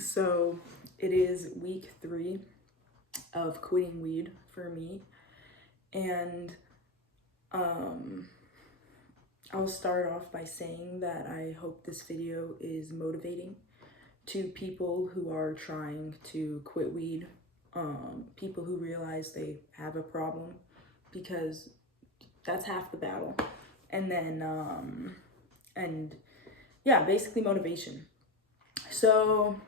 So it is week 3 of quitting weed for me, and I'll start off by saying that I hope this video is motivating to people who are trying to quit weed, people who realize they have a problem, because that's half the battle. And then basically motivation. So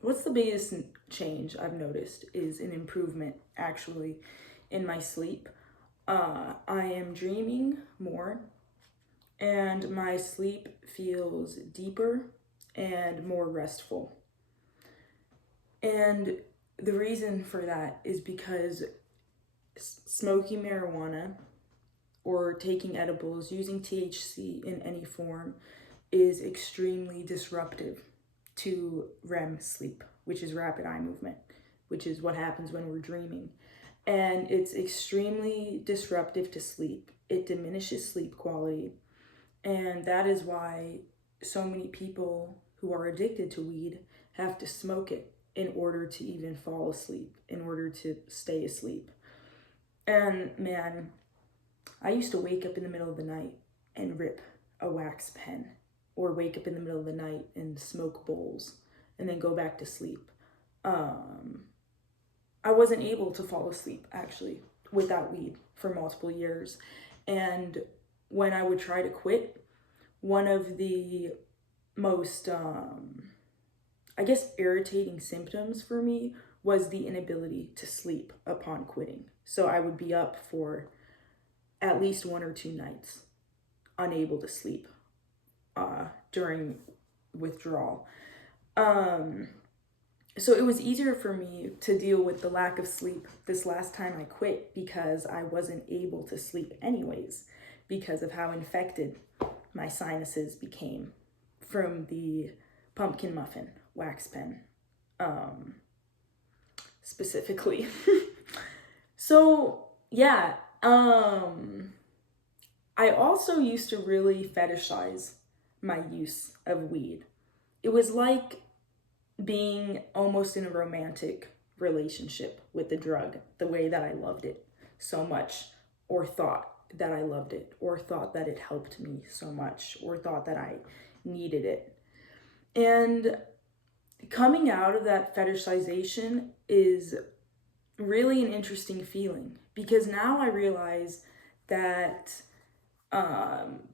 what's the biggest change I've noticed is an improvement actually in my sleep. I am dreaming more, and my sleep feels deeper and more restful. And the reason for that is because smoking marijuana or taking edibles, using THC in any form, is extremely disruptive to REM sleep, which is rapid eye movement, which is what happens when we're dreaming. And it's extremely disruptive to sleep. It diminishes sleep quality. And that is why so many people who are addicted to weed have to smoke it in order to even fall asleep, in order to stay asleep. And man, I used to wake up in the middle of the night and rip a wax pen, or wake up in the middle of the night and smoke bowls and then go back to sleep. I wasn't able to fall asleep actually without weed for multiple years. And when I would try to quit, one of the most, irritating symptoms for me was the inability to sleep upon quitting. So I would be up for at least 1 or 2 nights unable to sleep during withdrawal. So it was easier for me to deal with the lack of sleep this last time I quit, because I wasn't able to sleep anyways, because of how infected my sinuses became from the pumpkin muffin wax pen, specifically. So yeah, I also used to really fetishize my use of weed. It was like being almost in a romantic relationship with the drug, the way that I loved it so much, or thought that I loved it, or thought that it helped me so much, or thought that I needed it. And coming out of that fetishization is really an interesting feeling, because now I realize that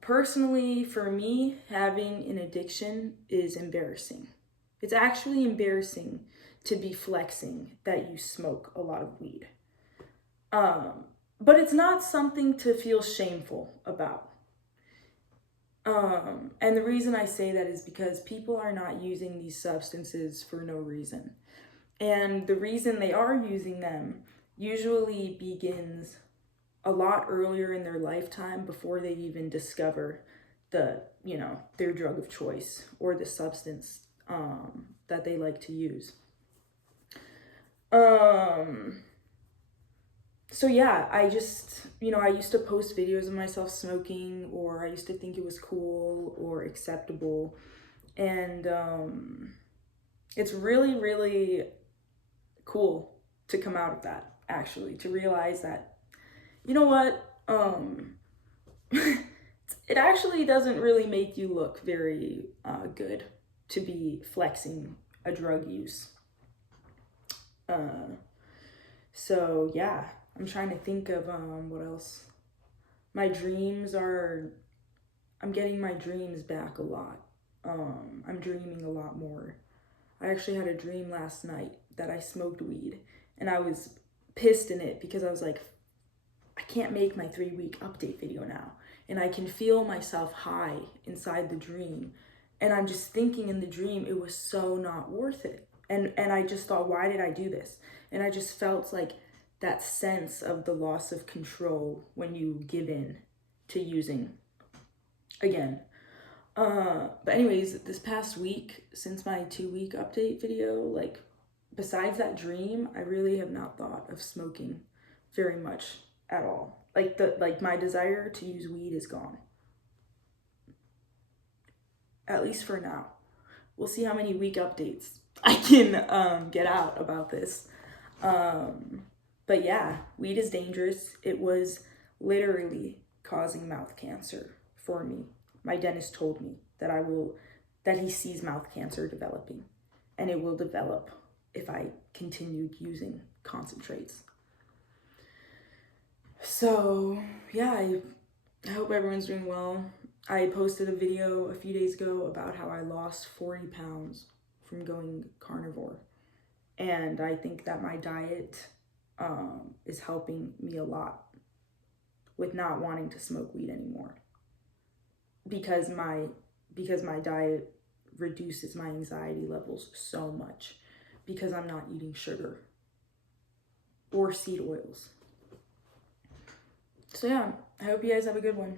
personally, for me, having an addiction is embarrassing. It's actually embarrassing to be flexing that you smoke a lot of weed. But it's not something to feel shameful about. And the reason I say that is because people are not using these substances for no reason. And the reason they are using them usually begins a lot earlier in their lifetime, before they even discover their drug of choice or the substance that they like to use. So yeah, I used to post videos of myself smoking, or I used to think it was cool or acceptable. And it's really, really cool to come out of that, actually, to realize that, you know what, it actually doesn't really make you look very good to be flexing a drug use. So yeah, I'm trying to think of what else. I'm getting my dreams back a lot. I'm dreaming a lot more. I actually had a dream last night that I smoked weed, and I was pissed in it because I was like, I can't make my 3-week update video now. And I can feel myself high inside the dream. And I'm just thinking in the dream, it was so not worth it. And I just thought, why did I do this? And I just felt like that sense of the loss of control when you give in to using again. But anyways, this past week, since my 2-week update video, besides that dream, I really have not thought of smoking very much at all. My desire to use weed is gone. At least for now. we'll see how many week updates I can get out about this. But yeah, weed is dangerous. It was literally causing mouth cancer for me. My dentist told me that he sees mouth cancer developing, and it will develop if I continued using concentrates. So yeah, I hope everyone's doing well. I posted a video a few days ago about how I lost 40 pounds from going carnivore. And I think that my diet is helping me a lot with not wanting to smoke weed anymore. Because my diet reduces my anxiety levels so much, because I'm not eating sugar or seed oils. So yeah, I hope you guys have a good one.